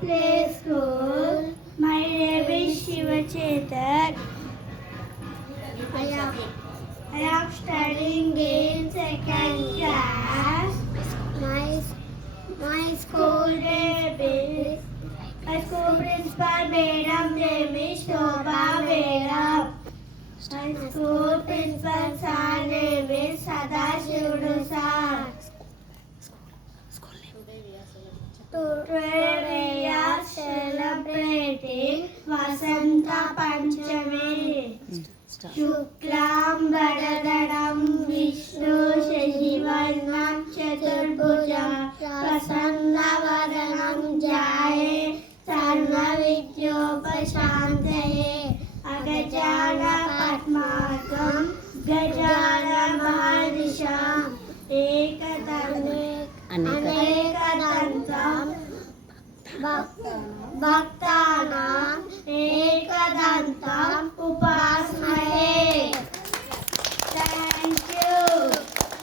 Play School. My name is Shivachetan. I am studying in second class. My school name is my school principal madam name is Shobha madam. My school principal sir name is Sadashiv sir. Today we are celebrating Vasanta Panchami. Shuklam Bharadram Vishnu Shashivarnam Chaturbhujam Prasannavadaram Jayate Sarvavidyopashantaye Agajana Padmarkam Gajana Mahadisham Anekadantam Bhaktanam Ekadantam Upa